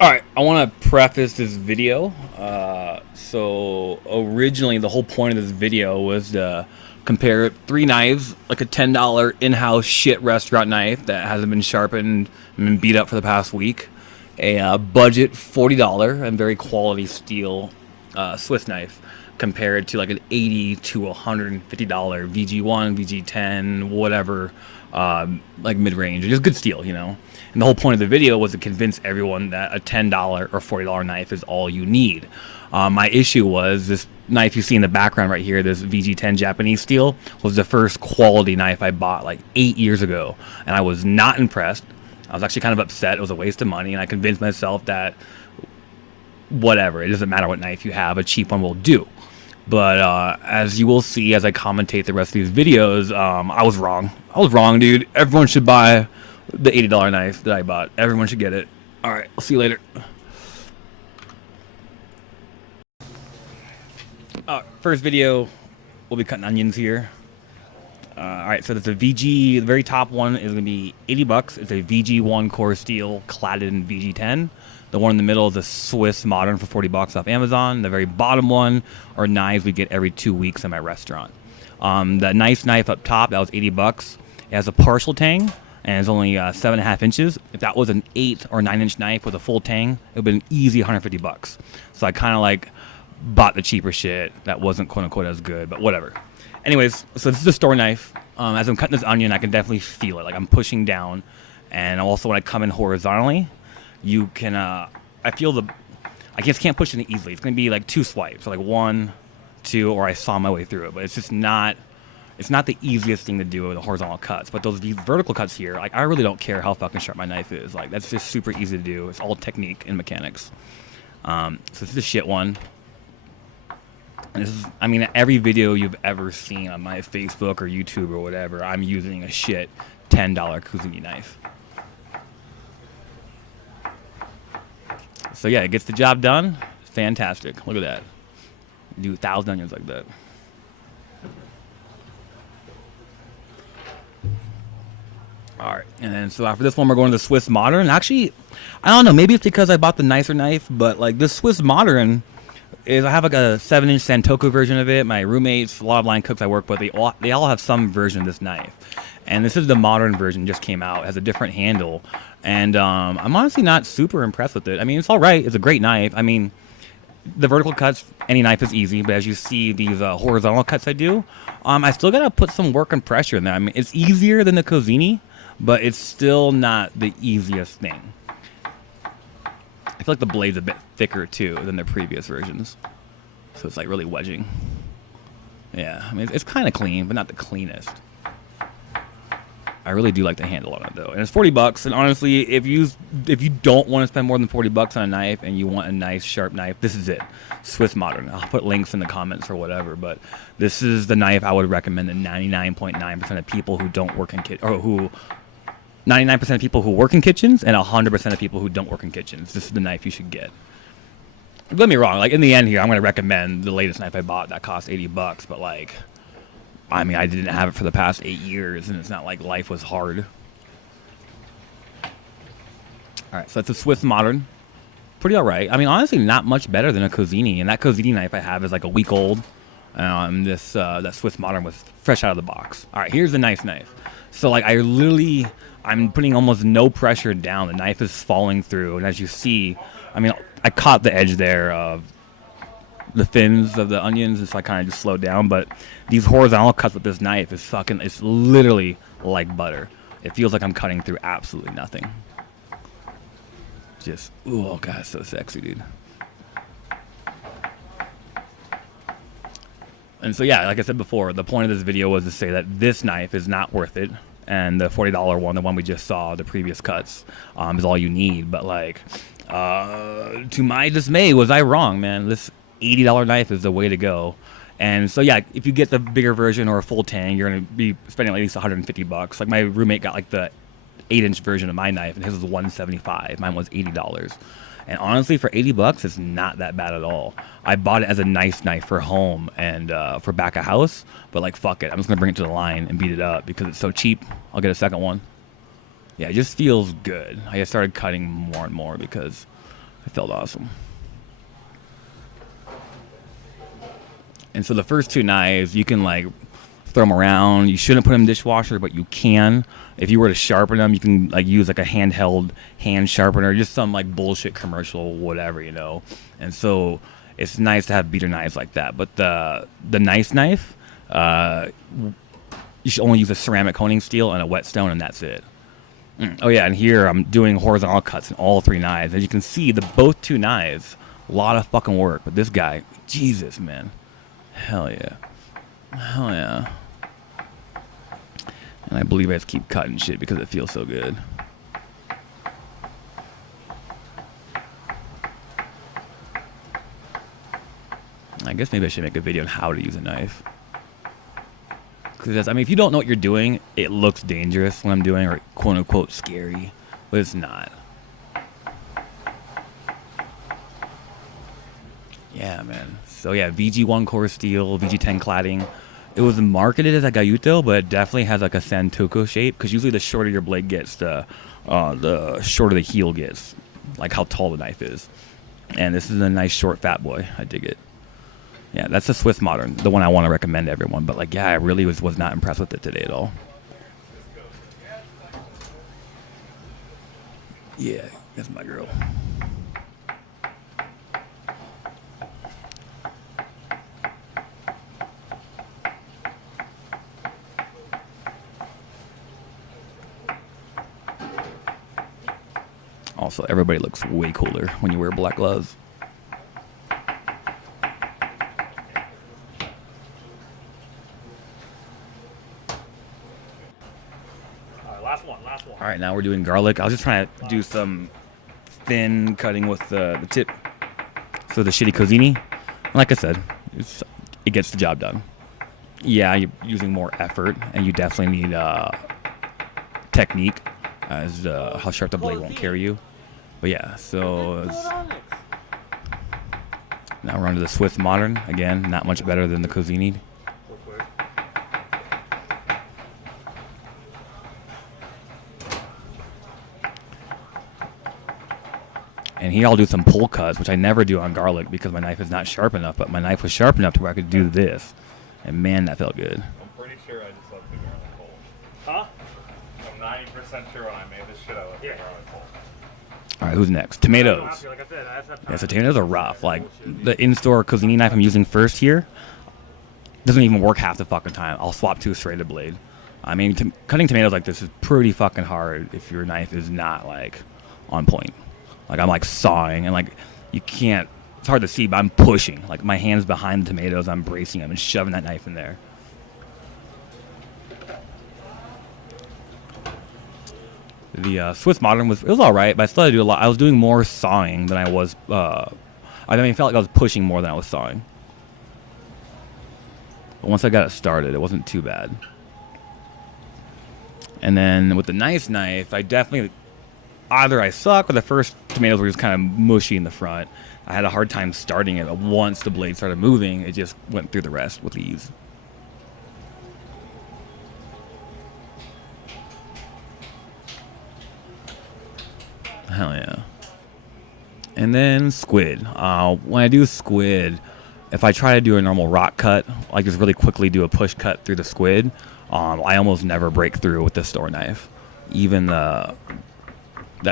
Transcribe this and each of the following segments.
Alright, I want to preface this video. So originally the whole point of this video was to compare three knives, like a $10 in-house shit restaurant knife that hasn't been sharpened and been beat up for the past week, a budget $40 and very quality steel Swiss knife, compared to like an $80 to $150 VG1, VG10, whatever, like mid-range, just good steel, you know. And the whole point of the video was to convince everyone that a $10 or $40 knife is all you need. My issue was this knife you see in the background right here, this VG10 Japanese steel, was the first quality knife I bought like 8 years ago, and I was not impressed. I was actually kind of upset. It was a waste of money, and I convinced myself that whatever, it doesn't matter what knife you have, a cheap one will do. But as you will see as I commentate the rest of these videos, I was wrong. I was wrong, dude. Everyone should buy the $80 knife that I bought. Everyone should get it. Alright, I'll see you later. First video, we'll be cutting onions here. Alright, so there's a VG, the very top one is going to be 80 bucks. It's a VG1 core steel cladded in VG10. The one in the middle is a Swiss Modern for 40 bucks off Amazon. The very bottom one are knives we get every 2 weeks in my restaurant. The nice knife up top, that was 80 bucks. It has a partial tang, and it's only 7.5 inches. If that was an 8 or 9 inch knife with a full tang, it would have been an easy 150 bucks. So I kind of like bought the cheaper shit that wasn't quote unquote as good, but whatever. Anyways, so this is a store knife. As I'm cutting this onion, I can definitely feel it. Like I'm pushing down, and also when I come in horizontally, you can, I feel I just can't push it easily. It's going to be like 2 swipes, so like 1, 2, or I saw my way through it. But it's just not, it's not the easiest thing to do with the horizontal cuts. But these vertical cuts here, like I really don't care how fucking sharp my knife is. Like that's just super easy to do. It's all technique and mechanics. So this is a shit one. This is, I mean, every video you've ever seen on my Facebook or YouTube or whatever, I'm using a shit $10 Cozzini knife. So yeah, it gets the job done. Fantastic. Look at that. Do 1,000 onions like that. All right, and then so after this one, we're going to the Swiss Modern. Actually, I don't know. Maybe it's because I bought the nicer knife, but like this Swiss Modern is, I have like a 7-inch Santoku version of it. My roommates, a lot of line cooks I work with, they all have some version of this knife. And this is the modern version, just came out, it has a different handle. And I'm honestly not super impressed with it. I mean, it's all right. It's a great knife. I mean, the vertical cuts, any knife is easy. But as you see, these horizontal cuts I do, I still got to put some work and pressure in there. I mean, it's easier than the Cozzini, but it's still not the easiest thing. I feel like the blade's a bit thicker, too, than the previous versions. So it's like really wedging. Yeah, I mean, it's kind of clean, but not the cleanest. I really do like the handle on it though, and it's 40 bucks. And honestly, if you don't want to spend more than 40 bucks on a knife and you want a nice sharp knife, this is it. Swiss Modern. I'll put links in the comments or whatever, but this is the knife I would recommend to 99.9% of people who don't work in 99% of people who work in kitchens and 100% of people who don't work in kitchens. This is the knife you should get. Don't get me wrong. Like in the end here, I'm going to recommend the latest knife I bought that cost 80 bucks, but like, I mean, I didn't have it for the past 8 years, and it's not like life was hard. All right, so it's a Swiss Modern. Pretty all right. I mean, honestly, not much better than a Cozzini, and that Cozzini knife I have is like a week old. That Swiss Modern was fresh out of the box. All right, here's the nice knife. So, like, I'm putting almost no pressure down. The knife is falling through, and as you see, I mean, I caught the edge there of the fins of the onions, and so I kind of just slowed down. But these horizontal cuts with this knife is fucking, it's literally like butter. It feels like I'm cutting through absolutely nothing. Just, oh god, so sexy, dude. And so yeah, like I said before, the point of this video was to say that this knife is not worth it, and the $40 one, the one we just saw, the previous cuts, is all you need. But like, to my dismay, was I wrong, man? This $80 knife is the way to go. And so yeah, if you get the bigger version or a full tang, you're gonna be spending at least 150 bucks. Like my roommate got like the 8-inch version of my knife, and his was 175. Mine was $80. And honestly, for 80 bucks, it's not that bad at all. I bought it as a nice knife for home and for back of house, but like fuck it, I'm just gonna bring it to the line and beat it up because it's so cheap. I'll get a second one. Yeah, it just feels good. I just started cutting more and more because It felt awesome. And so the first two knives, you can like throw them around. You shouldn't put them in the dishwasher, but you can. If you were to sharpen them, you can like use like a handheld hand sharpener, just some like bullshit commercial, whatever, you know. And so it's nice to have beater knives like that. But the nice knife, you should only use a ceramic honing steel and a whetstone, and that's it. Oh yeah, and here I'm doing horizontal cuts in all three knives. As you can see, both two knives, a lot of fucking work. But this guy, Jesus, man. Hell yeah. Hell yeah. And I believe I just keep cutting shit because it feels so good. I guess maybe I should make a video on how to use a knife. Because, I mean, if you don't know what you're doing, it looks dangerous when I'm doing, or quote-unquote scary. But it's not. Yeah, man. So, yeah, VG1 core steel, VG10 cladding. It was marketed as a Gyuto, but it definitely has like a Santoku shape. Because usually the shorter your blade gets, the shorter the heel gets. Like how tall the knife is. And this is a nice short fat boy. I dig it. Yeah, that's the Swiss Modern, the one I want to recommend to everyone. But like, yeah, I really was not impressed with it today at all. Yeah, that's my girl. Also, everybody looks way cooler when you wear black gloves. Last one. All right, now we're doing garlic. I was just trying to do some thin cutting with the tip. So the shitty Cozzini, like I said, it gets the job done. Yeah, you're using more effort, and you definitely need technique, as how sharp the blade won't carry you. But yeah, so now we're on to the Swiss Modern. Again, not much better than the Cozzini. And here I'll do some pull cuts, which I never do on garlic because my knife is not sharp enough, but my knife was sharp enough to where I could do this. And man, that felt good. I'm pretty sure I just left the garlic cold. Huh? I'm 90% sure when I made this shit, I left the garlic cold. All right, who's next? Tomatoes. Yeah, so tomatoes are rough. Like the in-store Cozzini knife I'm using first here doesn't even work half the fucking time. I'll swap to a serrated blade. I mean, cutting tomatoes like this is pretty fucking hard if your knife is not like on point. Like I'm like sawing and like you can't, it's hard to see, but I'm pushing. Like my hand's behind the tomatoes, I'm bracing them and shoving that knife in there. The Swiss Modern was all right, but I still had to do a lot. I was doing more sawing than I was, I felt like I was pushing more than I was sawing. But once I got it started, it wasn't too bad. And then with the nice knife, I definitely, either I suck or the first tomatoes were just kind of mushy in the front. I had a hard time starting it, but once the blade started moving, it just went through the rest with ease. Hell yeah. And then squid. When I do squid, if I try to do a normal rock cut, like just really quickly do a push cut through the squid, I almost never break through with the store knife. Even that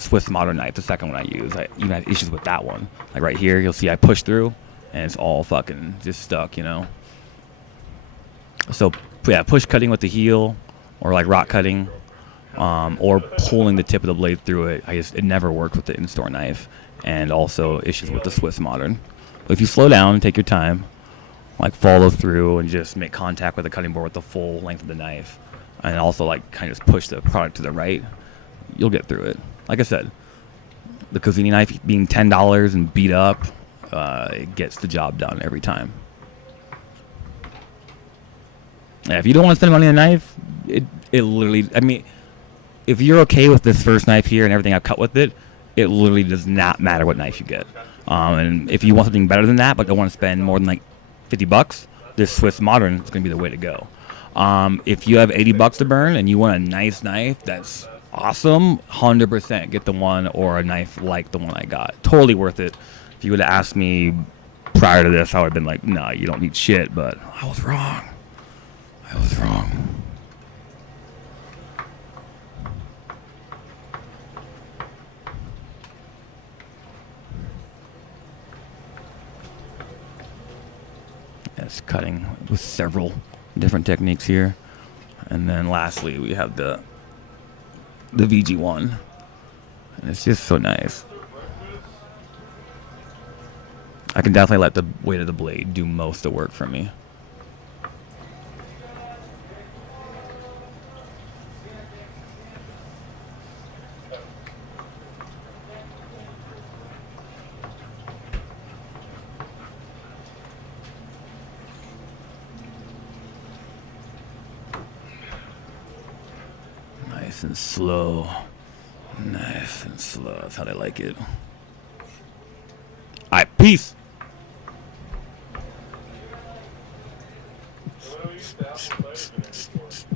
Swiss Modern knife, the second one I use, I even have issues with that one. Like right here, you'll see I push through, and it's all fucking just stuck, you know? So, yeah, push cutting with the heel, or like rock cutting, or pulling the tip of the blade through it. It never worked with the in-store knife, and also issues with the Swiss Modern. But if you slow down and take your time, like follow through and just make contact with the cutting board with the full length of the knife, and also like kind of just push the product to the right, you'll get through it. Like I said, the Cozzini knife being $10 and beat up, it gets the job done every time. Yeah, if you don't want to spend money on a knife, it literally, I mean, if you're okay with this first knife here and everything I've cut with it, it literally does not matter what knife you get. And if you want something better than that, but don't want to spend more than like $50, this Swiss Modern is going to be the way to go. If you have $80 to burn and you want a nice knife that's awesome, 100% get the one or a knife like the one I got. Totally worth it. If you would have asked me prior to this, I would have been like, nah, you don't need shit, but I was wrong. I was wrong. It's cutting with several different techniques here. And then lastly, we have the VG1. And it's just so nice. I can definitely let the weight of the blade do most of the work for me. Nice and slow. Nice and slow. That's how they like it. Alright, peace. What do we use the apple cider vinegar for?